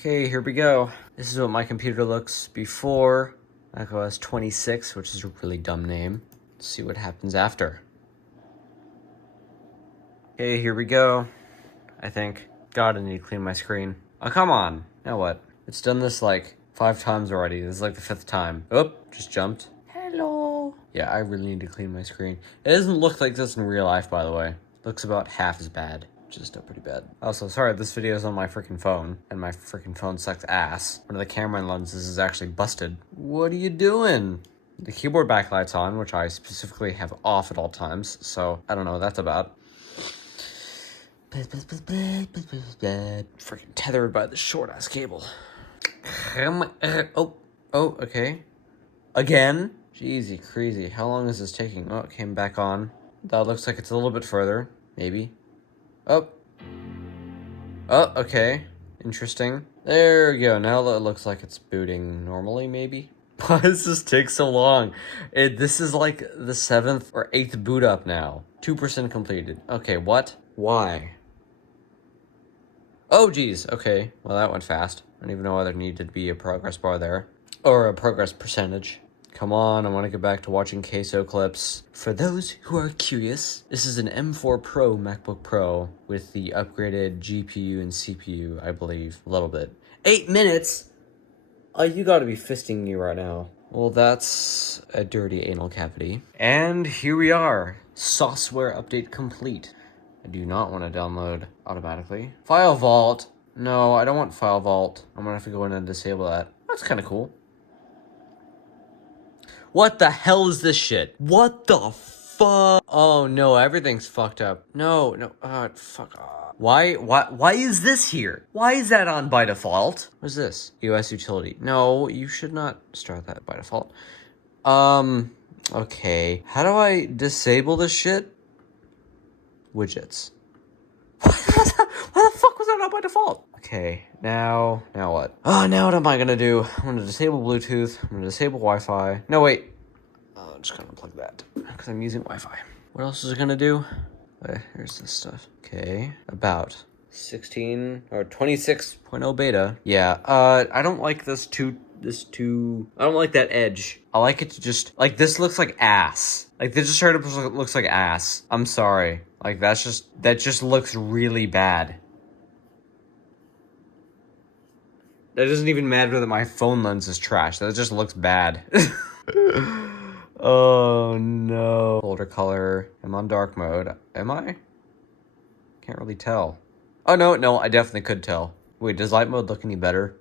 Okay, here we go. This is what my computer looks before MacOS 26, which is a really dumb name. Let's see what happens after. Okay, here we go. I think. God, I need to clean my screen. Oh, come on. Now what? It's done this like 5 times already. This is like the 5th time. Oop, just jumped. Hello. Yeah, I really need to clean my screen. It doesn't look like this in real life, by the way. It looks about half as bad. Which is still pretty bad. Also, sorry, this video is on my freaking phone, and my freaking phone sucks ass. One of the camera lenses is actually busted. What are you doing? The keyboard backlight's on, which I specifically have off at all times, so I don't know what that's about. Freaking tethered by the short-ass cable. Oh, okay. Again? Jeezy, crazy. How long is this taking? Oh, it came back on. That looks like it's a little bit further. Maybe. Oh, okay. Interesting. There we go. Now it looks like it's booting normally, maybe? Why does this take so long? This is like the 7th or 8th boot up now. 2% completed. Okay, what? Why? Oh, geez. Okay. Well, that went fast. I don't even know why there needed to be a progress bar there. Or a progress percentage. Come on, I want to get back to watching queso clips. For those who are curious, this is an M4 Pro MacBook Pro with the upgraded GPU and CPU, I believe. A little bit. 8 minutes? Oh, you gotta be fisting me right now. Well, that's a dirty anal cavity. And here we are. Software update complete. I do not want to download automatically. File Vault. No, I don't want File Vault. I'm gonna have to go in and disable that. That's kind of cool. What the hell is this shit? What the fuck? Oh no, everything's fucked up. No, fuck off. Why is this here? Why is that on by default? What's this? US utility. No, you should not start that by default. Okay. How do I disable this shit? Widgets. Why the fuck was that not by default? Okay, now what? Oh, now what am I gonna do? I'm gonna disable Bluetooth. I'm gonna disable Wi-Fi. No, wait. I'm just gonna unplug that because I'm using Wi-Fi. What else is it gonna do? Here's this stuff. Okay, about 16 or 26.0 beta. Yeah. I don't like this too. I don't like that edge. I like it to just like this looks like ass. Like this just straight up looks like ass. I'm sorry. Like that just looks really bad. That doesn't even matter that my phone lens is trash. That just looks bad. Oh no. Folder color. I'm on dark mode. Am I? Can't really tell. Oh no, I definitely could tell. Wait, does light mode look any better?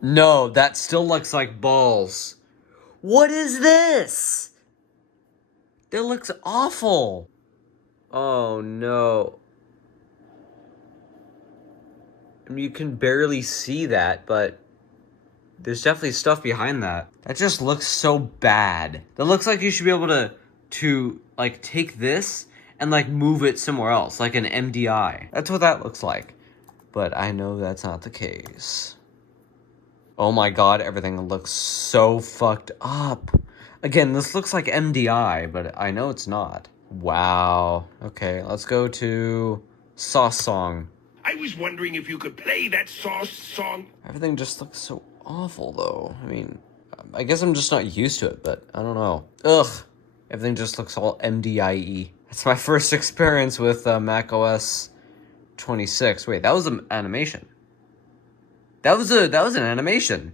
No, that still looks like balls. What is this? That looks awful. Oh no. I mean, you can barely see that, but there's definitely stuff behind that. That just looks so bad. That looks like you should be able to like take this and like move it somewhere else, like an MDI. That's what that looks like. But I know that's not the case. Oh my god, everything looks so fucked up. Again, this looks like MDI, but I know it's not. Wow. Okay, let's go to Sauce Song. I was wondering if you could play that Sauce Song. Everything just looks so awful, though. I mean, I guess I'm just not used to it, but I don't know. Ugh. Everything just looks all MDIE. It's my first experience with macOS 26. Wait, that was an animation. That was an animation.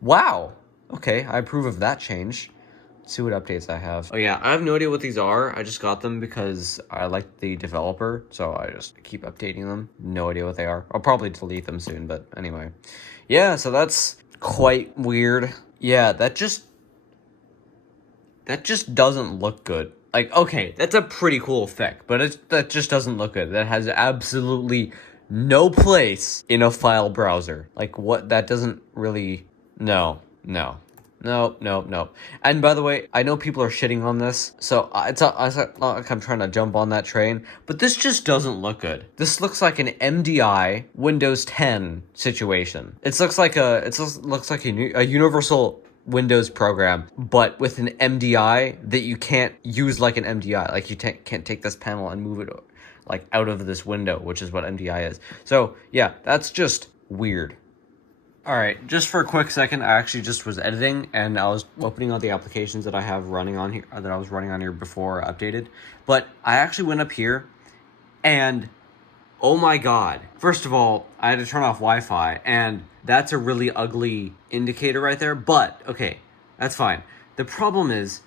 Wow. Okay, I approve of that change. Let's see what updates I have. Oh yeah, I have no idea what these are. I just got them because I like the developer, so I just keep updating them. No idea what they are. I'll probably delete them soon, but anyway. Yeah, so that's quite weird. Yeah, that just doesn't look good. Like, okay, that's a pretty cool effect, but that just doesn't look good. That has absolutely no place in a file browser. Like, what? That doesn't really... No. And by the way, I know people are shitting on this, so it's not like I'm trying to jump on that train, but this just doesn't look good. This looks like an MDI Windows 10 situation. It looks like a universal Windows program, but with an MDI that you can't use like an MDI. Like you can't take this panel and move it like out of this window, which is what MDI is. So yeah, that's just weird. All right, just for a quick second, I actually just was editing and I was opening all the applications that I have running on here, that I was running on here before I updated. But I actually went up here and oh my God. First of all, I had to turn off Wi-Fi and that's a really ugly indicator right there. But okay, that's fine. The problem is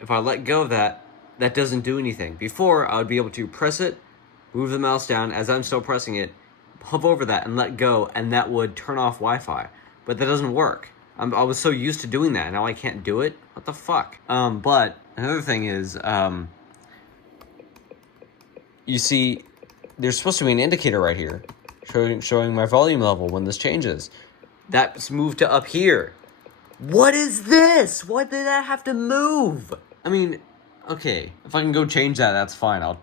if I let go of that, that doesn't do anything. Before, I would be able to press it, move the mouse down as I'm still pressing it, hover over that and let go, and that would turn off Wi-Fi. But that doesn't work. I was so used to doing that, now I can't do it? What the fuck? But another thing is, you see, there's supposed to be an indicator right here, showing my volume level when this changes. That's moved to up here. What is this? Why did that have to move? I mean, okay, if I can go change that, that's fine. I'll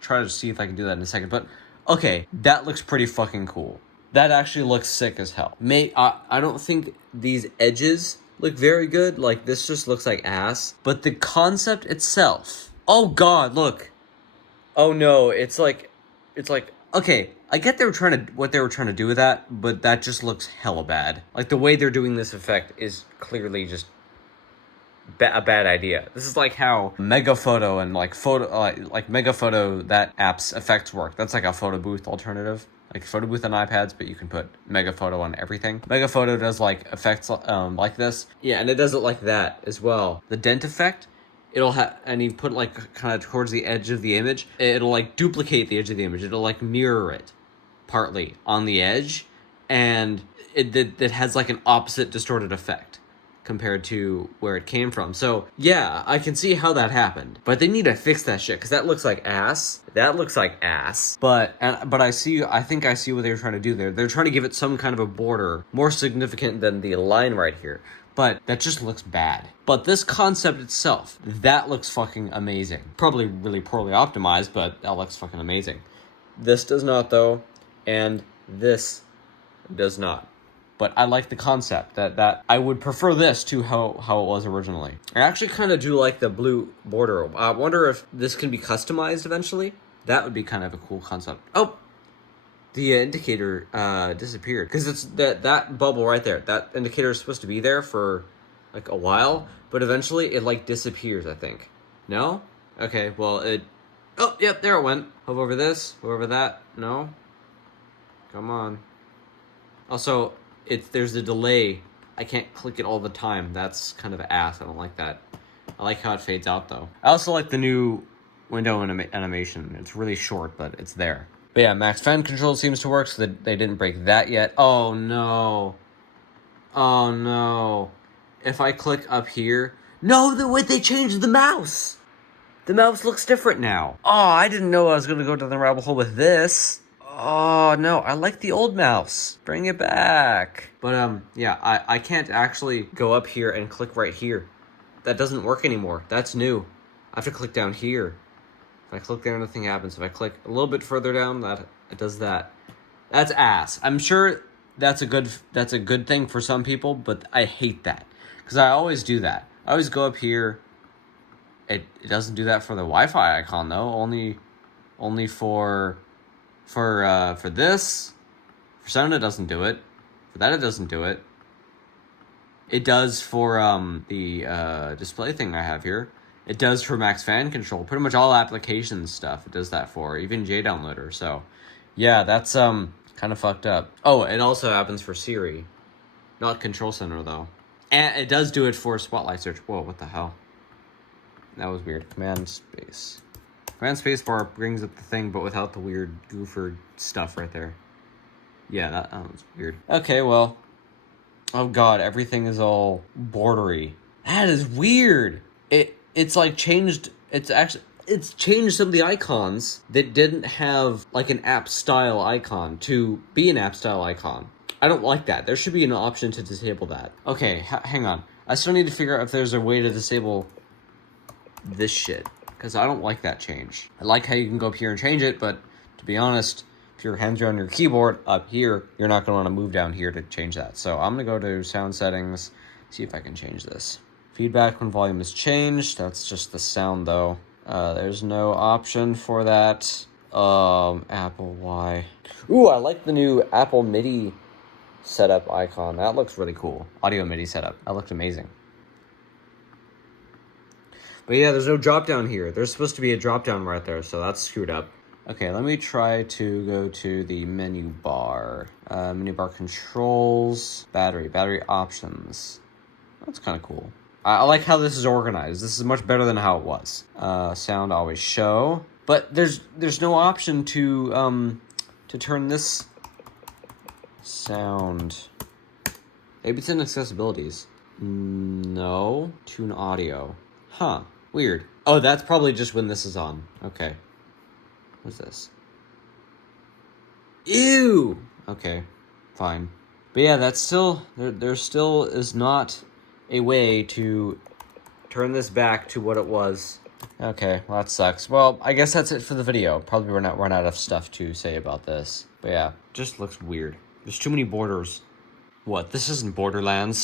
try to see if I can do that in a second. But okay, that looks pretty fucking cool. That actually looks sick as hell. I don't think these edges look very good. Like, this just looks like ass. But the concept itself. Oh God, look. Oh no, it's like, okay, I get what they were trying to do with that, but that just looks hella bad. Like, the way they're doing this effect is clearly just a bad idea. This is like how Megaphoto and like Megaphoto, that app's effects work. That's like a photo booth alternative. Like photo booth on iPads, but you can put Megaphoto on everything. Megaphoto does like effects like this. Yeah, and it does it like that as well. The dent effect, it'll have, and you put like kind of towards the edge of the image, it'll like duplicate the edge of the image. It'll like mirror it partly on the edge, and it has like an opposite distorted effect compared to where it came from. So yeah, I can see how that happened, but they need to fix that shit because that looks like ass. That looks like ass. But I think I see what they were trying to do there. They're trying to give it some kind of a border more significant than the line right here. But that just looks bad. But this concept itself, that looks fucking amazing. Probably really poorly optimized, but that looks fucking amazing. This does not though, and this does not. But I like the concept that I would prefer this to how it was originally. I actually kind of do like the blue border. I wonder if this can be customized eventually. That would be kind of a cool concept. Oh, the indicator disappeared because it's that bubble right there. That indicator is supposed to be there for like a while, but eventually it like disappears, I think. No? Okay, well it. Oh, yep, there it went. Hover over this, hover over that. No. Come on. Also, there's a delay. I can't click it all the time. That's kind of ass. I don't like that. I like how it fades out though. I also like the new window animation. It's really short, but it's there. But yeah, max fan control seems to work, so that they didn't break that yet. Oh no. Oh no. If I click up here. No, the way they changed the mouse. The mouse looks different now. Oh, I didn't know I was gonna go down the rabbit hole with this. Oh no, I like the old mouse. Bring it back. But yeah, I can't actually go up here and click right here. That doesn't work anymore. That's new. I have to click down here. If I click there, nothing happens. If I click a little bit further down, it does that. That's ass. I'm sure that's a good thing for some people, but I hate that because I always do that. I always go up here. It doesn't do that for the Wi-Fi icon though. Only for this. For sound, it doesn't do it. For that, it doesn't do it. It does for the display thing I have here. It does for max fan control. Pretty much all applications stuff it does that for. Even JDownloader. So, yeah, that's kind of fucked up. Oh, it also happens for Siri. Not Control Center, though. And it does do it for Spotlight Search. Whoa, what the hell? That was weird. Command space. Command space bar brings up the thing, but without the weird goofer stuff right there. Yeah, that was weird. Okay, well. Oh god, everything is all bordery. That is weird. It's like changed. It's changed some of the icons that didn't have like an app style icon to be an app style icon. I don't like that. There should be an option to disable that. Okay, hang on. I still need to figure out if there's a way to disable this shit, because I don't like that change. I like how you can go up here and change it, but to be honest, if your hands are on your keyboard up here, you're not going to want to move down here to change that. So I'm going to go to sound settings, see if I can change this. Feedback when volume is changed. That's just the sound though. There's no option for that. Apple, why? Ooh, I like the new Apple MIDI setup icon. That looks really cool. Audio MIDI setup. That looked amazing. But yeah, there's no drop down here. There's supposed to be a drop down right there, so that's screwed up. Okay, let me try to go to the menu bar. Menu bar controls, battery options. That's kind of cool. I like how this is organized. This is much better than how it was. Sound always show, but there's no option to turn this sound. Maybe it's in accessibilities. No, tune audio. Huh, weird. Oh, that's probably just when this is on. Okay. What's this? Ew! Okay, fine. But yeah, that's still, there still is not a way to turn this back to what it was. Okay, well that sucks. Well, I guess that's it for the video. Probably run out of stuff to say about this. But yeah, just looks weird. There's too many borders. What, this isn't Borderlands?